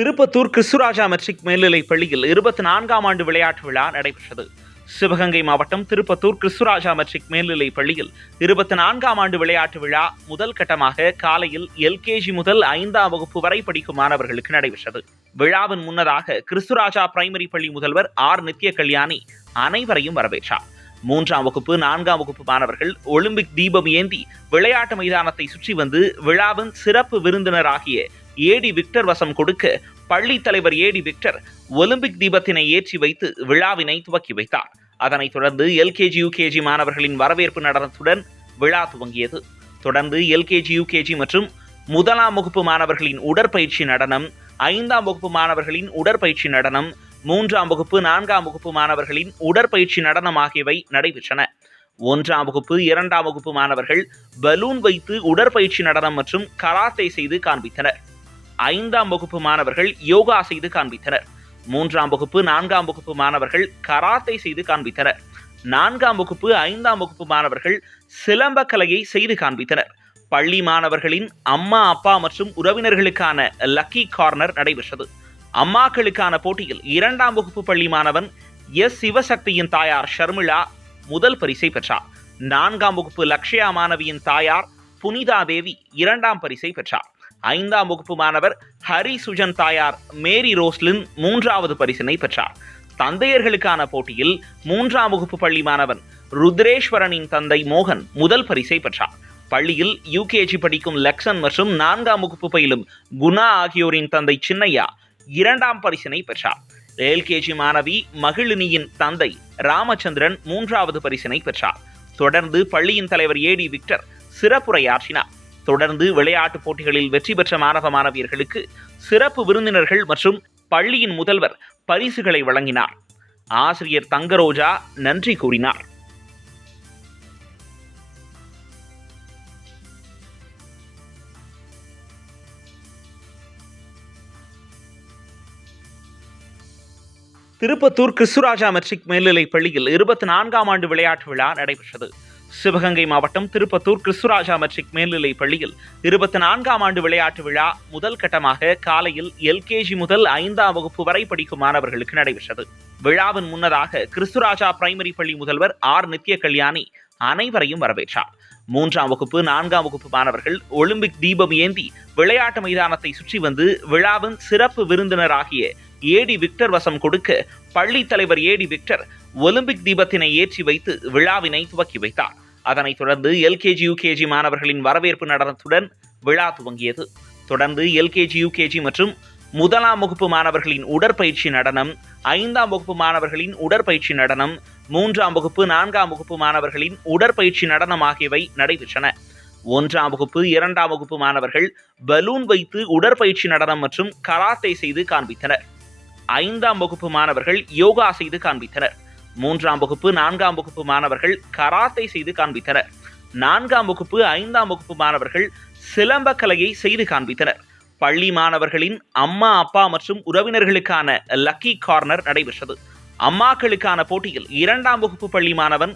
Tirupattur Christuraja matric மேல்நிலைப் பள்ளியில் இருபத்தி நான்காம் ஆண்டு விளையாட்டு விழா நடைபெற்றது. சிவகங்கை மாவட்டம் திருப்பத்தூர் கிறிஸ்துராஜா மெட்ரிக் மேல்நிலைப் பள்ளியில் இருபத்தி நான்காம் ஆண்டு விளையாட்டு விழா முதல் கட்டமாக காலையில் எல்கேஜி முதல் ஐந்தாம் வகுப்பு வரை படிக்கும் மாணவர்களுக்கு நடைபெற்றது. விழாவின் முன்னதாக கிறிஸ்துராஜா பிரைமரி பள்ளி முதல்வர் ஆர் நித்ய கல்யாணி அனைவரையும் வரவேற்றார். மூன்றாம் வகுப்பு நான்காம் வகுப்பு மாணவர்கள் ஒலிம்பிக் தீபம் ஏந்தி விளையாட்டு மைதானத்தை சுற்றி வந்து விழாவின் சிறப்பு விருந்தினராகிய ஏடி விக்டர் வசம் கொடுக்க பள்ளி தலைவர் ஏடி விக்டர் ஒலிம்பிக் தீபத்தினை ஏற்றி வைத்து விழாவினை துவக்கி வைத்தார். அதனைத் தொடர்ந்து எல்கேஜி யூகேஜி மாணவர்களின் வரவேற்பு நடனத்துடன் விழா துவங்கியது. தொடர்ந்து எல்கேஜி யூகேஜி மற்றும் முதலாம் வகுப்பு மாணவர்களின் உடற்பயிற்சி நடனம் ஐந்தாம் வகுப்பு மாணவர்களின் உடற்பயிற்சி நடனம் மூன்றாம் வகுப்பு நான்காம் வகுப்பு மாணவர்களின் உடற்பயிற்சி நடனம் ஆகியவை நடைபெற்றன. ஒன்றாம் வகுப்பு இரண்டாம் வகுப்பு மாணவர்கள் பலூன் வைத்து உடற்பயிற்சி நடனம் மற்றும் கராத்தே செய்து காண்பித்தனர். ஐந்தாம் வகுப்பு மாணவர்கள் யோகா செய்து காண்பித்தனர். மூன்றாம் வகுப்பு நான்காம் வகுப்பு மாணவர்கள் கராத்தை செய்து காண்பித்தனர். நான்காம் வகுப்பு ஐந்தாம் வகுப்பு மாணவர்கள் சிலம்ப கலையை செய்து காண்பித்தனர். பள்ளி மாணவர்களின் அம்மா அப்பா மற்றும் உறவினர்களுக்கான லக்கி கார்னர் நடைபெற்றது. அம்மாக்களுக்கான போட்டியில் இரண்டாம் வகுப்பு பள்ளி மாணவன் எஸ். சிவசக்தியின் தாயார் ஷர்மிளா முதல் பரிசை பெற்றார். நான்காம் வகுப்பு லக்ஷயா மாணவியின் தாயார் புனிதா தேவி இரண்டாம் பரிசை பெற்றார். ஐந்தாம் வகுப்பு மாணவர் ஹரி சுஜன் தாயார் மேரி ரோஸ்லின் மூன்றாவது பரிசினை பெற்றார். தந்தையர்களுக்கான போட்டியில் மூன்றாம் வகுப்பு பள்ளி மாணவன் ருத்ரேஸ்வரனின் தந்தை மோகன் முதல் பரிசை பெற்றார். பள்ளியில் யூகேஜி படிக்கும் லெக்சன் மற்றும் நான்காம் வகுப்பு பயிலும் குணா ஆகியோரின் தந்தை சின்னையா இரண்டாம் பரிசினை பெற்றார். எல்கேஜி மாணவி மகிழினியின் தந்தை ராமச்சந்திரன் மூன்றாவது பரிசினை பெற்றார். தொடர்ந்து பள்ளியின் தலைவர் ஏடி விக்டர் சிறப்புரையாற்றினார். தொடர்ந்து விளையாட்டுப் போட்டிகளில் வெற்றி பெற்ற மாணவ மாணவியர்களுக்கு சிறப்பு விருந்தினர்கள் மற்றும் பள்ளியின் முதல்வர் பரிசுகளை வழங்கினார். ஆசிரியர் தங்கரோஜா நன்றி கூறினார். திருப்பத்தூர் கிறிஸ்துராஜா மெட்ரிக் மேல்நிலைப் பள்ளியில் இருபத்தி நான்காம் ஆண்டு விளையாட்டு விழா நடைபெற்றது. சிவகங்கை மாவட்டம் திருப்பத்தூர் கிறிஸ்துராஜா மெட்ரிக் மேல்நிலைப் பள்ளியில் இருபத்தி நான்காம் ஆண்டு விளையாட்டு விழா முதல் கட்டமாக காலையில் எல்கேஜி முதல் ஐந்தாம் வகுப்பு வரை படிக்கும் மாணவர்களுக்கு நடைபெற்றது. விழாவின் முன்னதாக கிறிஸ்துராஜா பிரைமரி பள்ளி முதல்வர் ஆர். நித்ய கல்யாணி அனைவரையும் வரவேற்றார். மூன்றாம் வகுப்பு நான்காம் வகுப்பு மாணவர்கள் ஒலிம்பிக் தீபம் ஏந்தி விளையாட்டு மைதானத்தை சுற்றி வந்து விழாவின் சிறப்பு விருந்தினராகிய ஏடி விக்டர் வசம் கொடுக்க பள்ளி தலைவர் ஏடி விக்டர் ஒலிம்பிக் தீபத்தினை ஏற்றி வைத்து விழாவினை துவக்கி வைத்தார். அதனைத் தொடர்ந்து எல்கேஜி யூகேஜி மாணவர்களின் வரவேற்பு நடனத்துடன் விழா துவங்கியது. தொடர்ந்து எல்கேஜி யூகேஜி மற்றும் முதலாம் வகுப்பு மாணவர்களின் உடற்பயிற்சி நடனம் ஐந்தாம் வகுப்பு மாணவர்களின் உடற்பயிற்சி நடனம் மூன்றாம் வகுப்பு நான்காம் வகுப்பு மாணவர்களின் உடற்பயிற்சி நடனம் ஆகியவை நடைபெற்றன. ஒன்றாம் வகுப்பு இரண்டாம் வகுப்பு மாணவர்கள் பலூன் வைத்து உடற்பயிற்சி நடனம் மற்றும் கராத்தே செய்து காண்பித்தனர். ஐந்தாம் வகுப்பு மாணவர்கள் யோகா செய்து காண்பித்தனர். மூன்றாம் வகுப்பு நான்காம் வகுப்பு மாணவர்கள் கராத்தை செய்து காண்பித்தனர். நான்காம் வகுப்பு ஐந்தாம் வகுப்பு மாணவர்கள் சிலம்ப கலையை செய்து காண்பித்தனர். பள்ளி மாணவர்களின் அம்மா அப்பா மற்றும் உறவினர்களுக்கான லக்கி கார்னர் நடைபெற்றது. அம்மாக்களுக்கான போட்டியில் இரண்டாம் வகுப்பு பள்ளி மாணவன்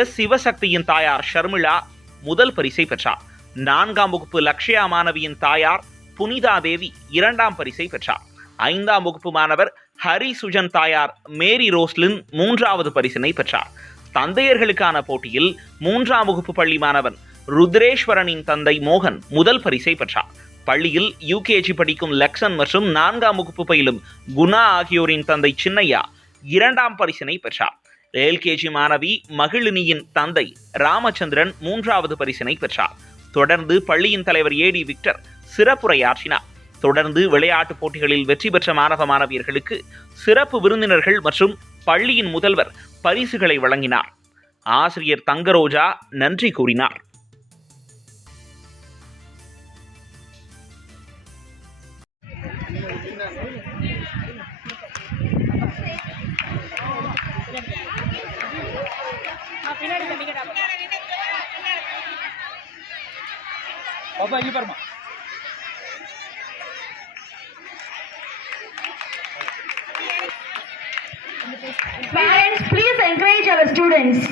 எஸ். சிவசக்தியின் தாயார் ஷர்மிளா முதல் பரிசை பெற்றார். நான்காம் வகுப்பு லக்ஷயா மாணவியின் தாயார் புனிதா தேவி இரண்டாம் பரிசை பெற்றார். ஐந்தாம் வகுப்பு மாணவர் ஹரி சுஜன் தாயார் மேரி ரோஸ்லின் மூன்றாவது பரிசினை பெற்றார். தந்தையர்களுக்கான போட்டியில் மூன்றாம் வகுப்பு பள்ளி மாணவன் ருத்ரேஸ்வரனின் தந்தை மோகன் முதல் பரிசை பெற்றார். பள்ளியில் யூகேஜி படிக்கும் லக்ஷன் மற்றும் நான்காம் வகுப்பு பயிலும் குணா ஆகியோரின் தந்தை சின்னையா இரண்டாம் பரிசினை பெற்றார். எல்கேஜி மாணவி மகிழினியின் தந்தை ராமச்சந்திரன் மூன்றாவது பரிசினை பெற்றார். தொடர்ந்து பள்ளியின் தலைவர் ஏடி விக்டர் சிறப்புரையாற்றினார். தொடர்ந்து விளையாட்டுப் போட்டிகளில் வெற்றி பெற்ற மாணவ மாணவியர்களுக்கு சிறப்பு விருந்தினர்கள் மற்றும் பள்ளியின் முதல்வர் பரிசுகளை வழங்கினார். ஆசிரியர் தங்கரோஜா நன்றி கூறினார். பாப்பா இங்க பாருமா Parents, please encourage our students.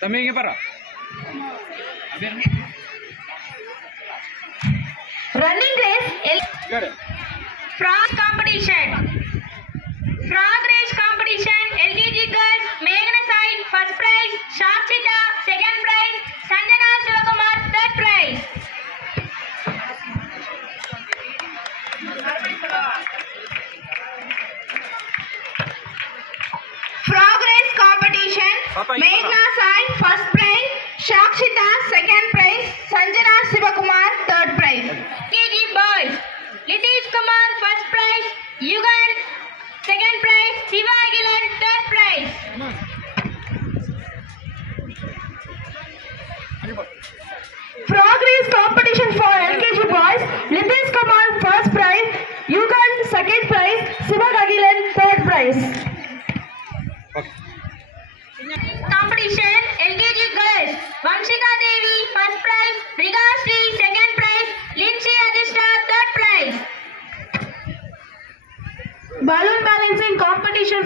तमें ये परा running race frog competition frog race competition LKG girls மேகன சாயின் Progress competition. Meghna Sai first prize, Shakshita second prize, Sanjana Sivakumar third prize. KG boys, Litish Kumar first prize, Yugan second prize, Siva Aguilar, third prize.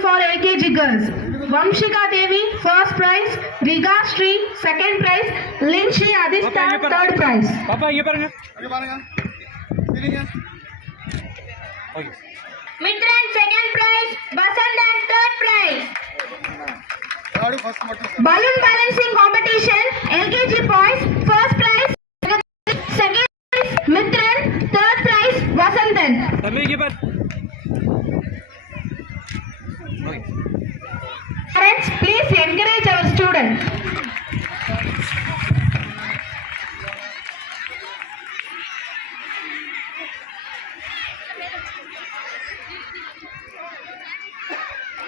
for AKG girls. Vamshika Devi first prize, Riga Sri second prize, Linshi Adhistan third prize. Papa, ये पर Mitran second prize, Basant third prize. Balloon balancing competition, LKG boys first prize, second prize, Mitran third prize, Vasantan. Parents, please encourage our students.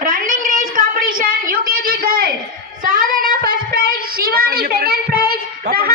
Running race competition, UKG girls Sadhana first prize, Shivani second prize, Papa,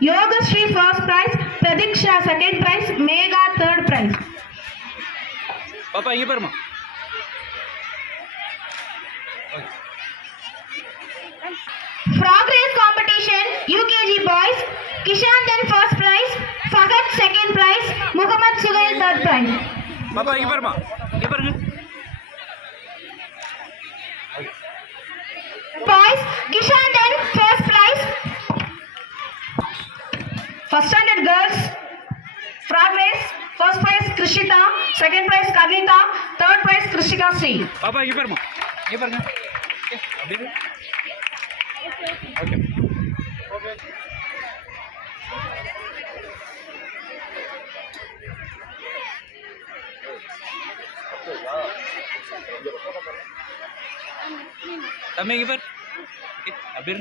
Yoga Shri first prize, Pradiksha second prize, Mega third prize. Papa, inge parma. Frog race competition, UKG boys, Kishan then first prize, Fagat second prize, Muhammad Sugail third prize. Papa, inge parma. Inge parma. Boys, Kishan then first prize, first standard girls progress first prize Krishita second prize Kavitha third prize Krishika Shri Baba ये पर ये पर okay okay तमें पर अबीर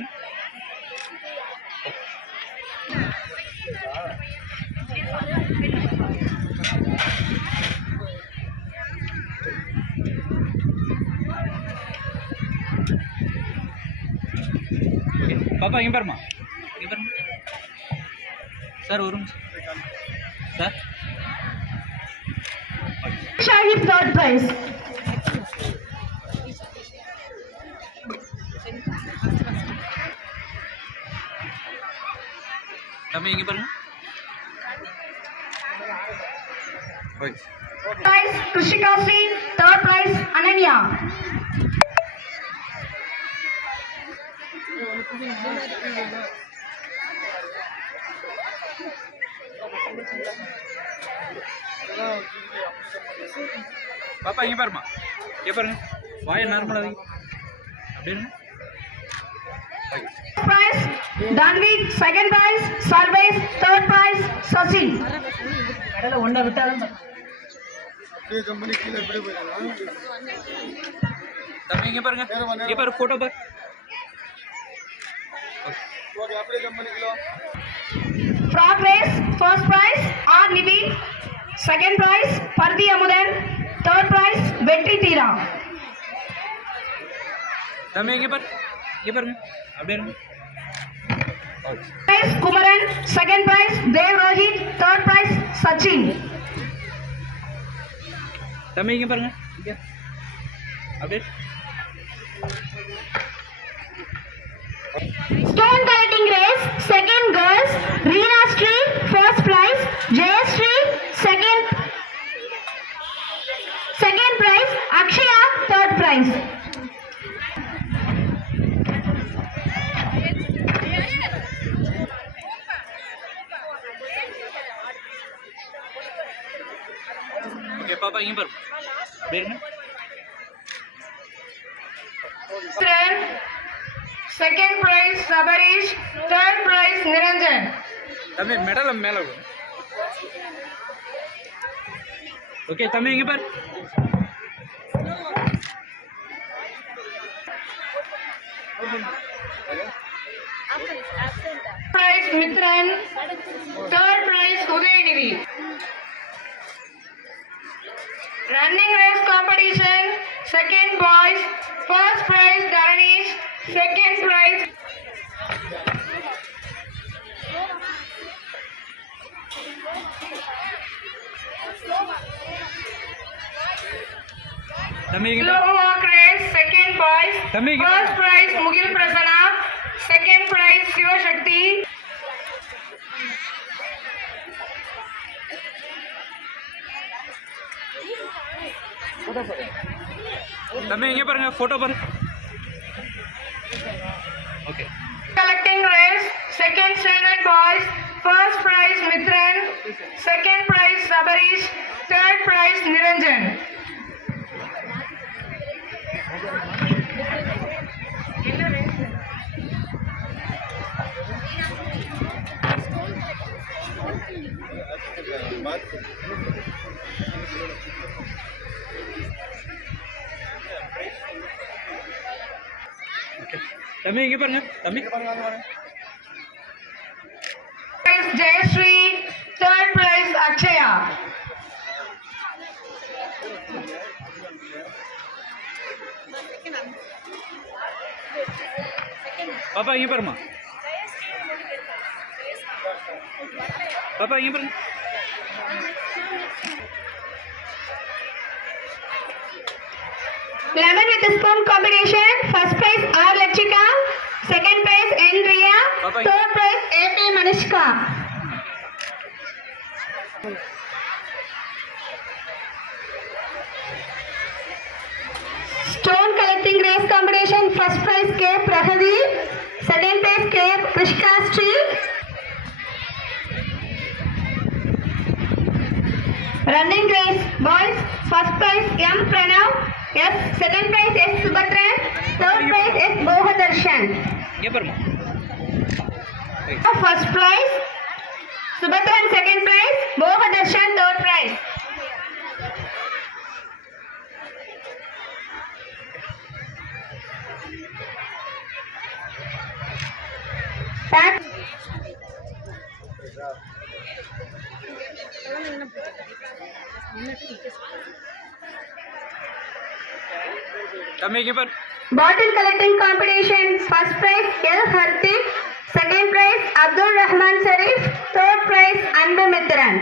பாப்பா இங்க பாருமா இங்க பாருங்க சார் ஒரு நிமிஷம் சார் Shahid third prize. தம்பி இங்க பாருங்க Prize Krishika Sri, third prize Ananya. பாப்பா இங்க பாருமா இங்க பாருங்க. வாய நார்மலா okay prize Danvi, second prize Sarvesh, third prize Sachin. ஒன்றை விட்டாலும் தம்பி இங்க பாருங்க இங்க பாரு போட்டோ பாரு ஓகே அப்படியே jump பண்ணிக்கலோ frog race first prize R Nivin second prize Bharathi Amudhan third prize Vetri Dheera தம்பி இங்க பாரு இங்க பாருங்க prize Kumaran second prize Dev Rohit third prize Sachin Tamil के पर update Stone collecting race, second girls, Reena Sri, first prize, Jayasri, second, second prize, Akshaya, third prize. पापा यहीं पर। Second prize second Sabarish third prize Niranjan तमे medal मेल okay तमे यहीं पर। Prize Mitran third prize Udhayanidhi Running race competition. Second boys. First prize Dharanish. Second prize. Slow walk race. Second prize. First prize Mugil Prasanna. Second prize Shiva Shakti. तमें ये पर photo पर okay collecting race second standard boys first prize Mitran second prize Sabarish third prize Niranjan தம்பி இங்கே பாருங்க தம்பி Prize Jayashree, third prize Akshaya. பாப்பா இங்கே பாருமா பாப்பா இங்கே பாருங்க Lemon with a spoon combination, first prize R Lachika, second prize N Riya, third prize AP Manishka. Stone collecting race competition, first prize K Prahadi, second prize K Prishka Street. Running race, boys, first prize M Pranav, क्या second prize S Subhadra third prize S Bahudarshan first prize Subhadra and second prize Bahudarshan third prize Tamiki Bottle collecting competition. First prize L Harthi. Second prize Abdul Rahman Sharif. Third prize Anbu Mitran.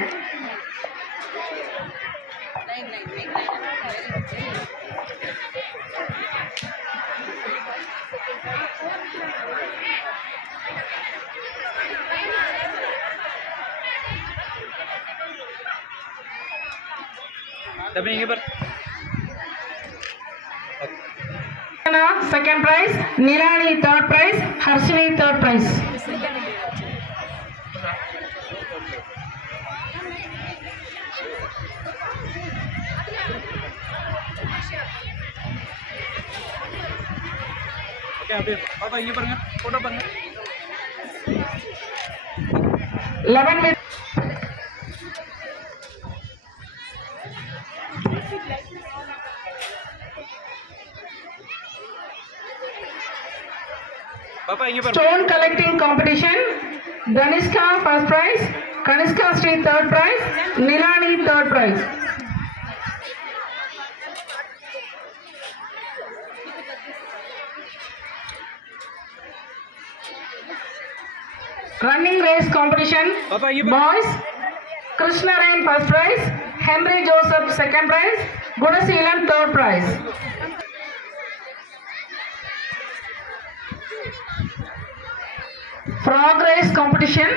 तभी यहीं पर Second prize, Nirani third prize, Harshini third prize. Okay அப்படியே stone collecting competition Dhanishka first prize Kanishka Shri third prize Nilani third prize running race competition boys Krishna rain first prize Henry Joseph second prize Gunaseelan third prize frog race competition.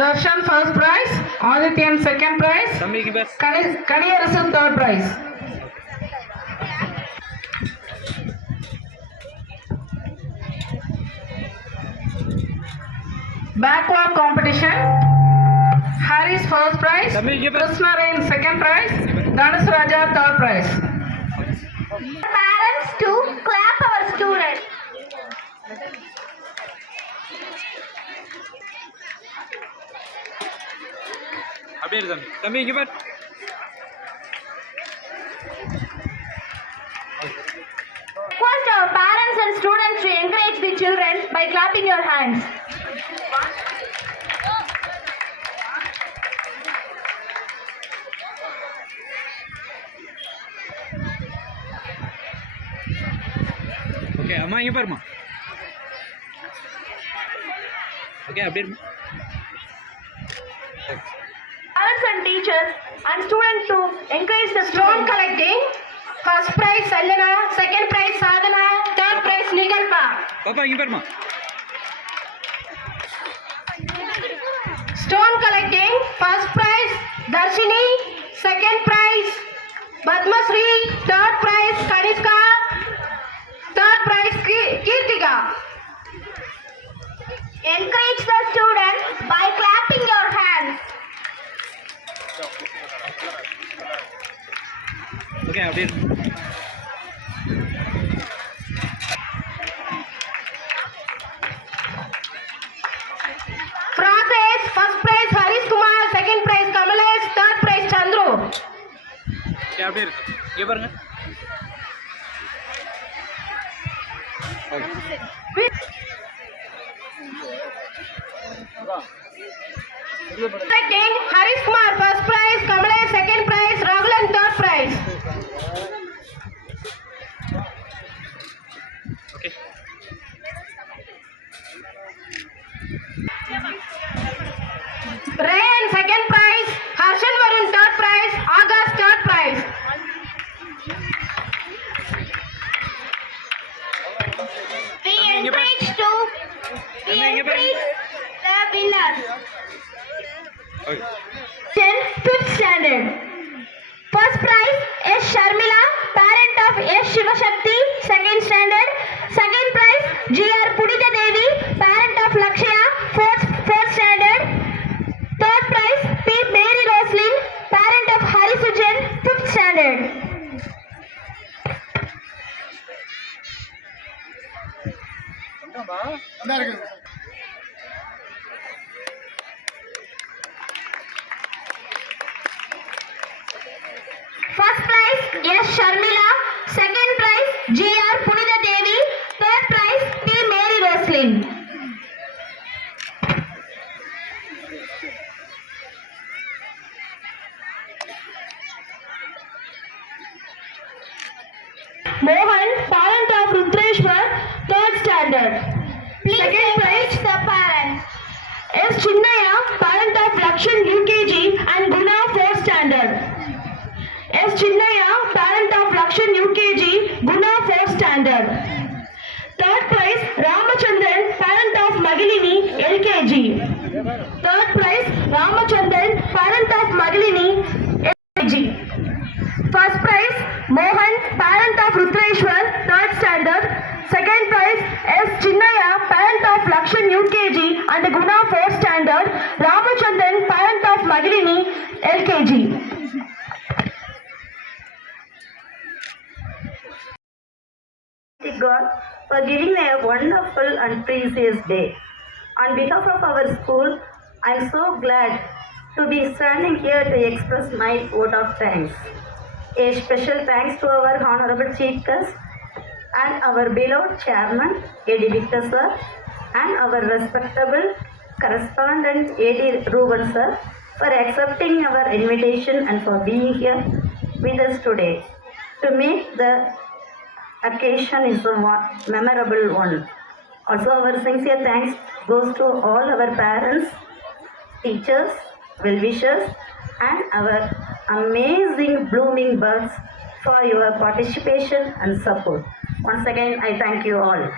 Darshan first prize adityan second prize. Kaniyarasan third prize. Backwalk competition. Harry's first prize. Krishna rain second prize. Dhanush raja third prize. Parents to clap our students. அப்படியே இரு தம்பி தம்பி இங்க பாரு Request our parents and students to encourage the children by clapping your hands. Okay அம்மா இங்க பாருமா okay அப்படியே teachers and students to increase the stone collecting. First prize Sanjana, second prize Sadhana, third prize Nigalpa. Papa, you Parma. Stone collecting. First prize Darshini, second prize Padma Sri, third prize Kanishka, third prize Kirtika. Encourage the students by clapping. Okay அப்படியே இரு. Frog race, first prize Harish Kumar, second prize Kamalesh, third prize Chandru. Okay அப்படியே இருக்கு இங்க பாருங்க Collecting Harish Kumar, first prize, Kamalesh, second prize, Raghulan, third prize. Okay Rayan, second prize, Harshan Varun, third prize, August, third prize. We encourage to, we encourage the winners. fifth standard. First prize is Sharmila, parent of S. Shivashakti, second standard. Second prize G. R. Pudita Devi, parent of Lakshya, fourth, fourth standard. Third prize P. Mary Roslin, parent of Hari Sujan, fifth standard. Come on. guys, yes, Sharmila. Third prize Ramachandar parent of Magilini LG first prize Mohan parent of Rudreshwar third standard second prize S Chinnaiah parent of Lakshman UKG and Guna fourth standard Ramachandran parent of Magilini LKG God for giving me a wonderful and precious day. On behalf of our school, I am so glad to be standing here to express my vote of thanks. A special thanks to our Honorable Chief Guest and our beloved Chairman, A.D. Victor sir, and our respectable correspondent, A.D. Ruben sir, for accepting our invitation and for being here with us today to make the occasion is a memorable one. Also, our sincere thanks goes to all our parents, teachers, well-wishers, and our amazing blooming birds for your participation and support. Once again, I thank you all.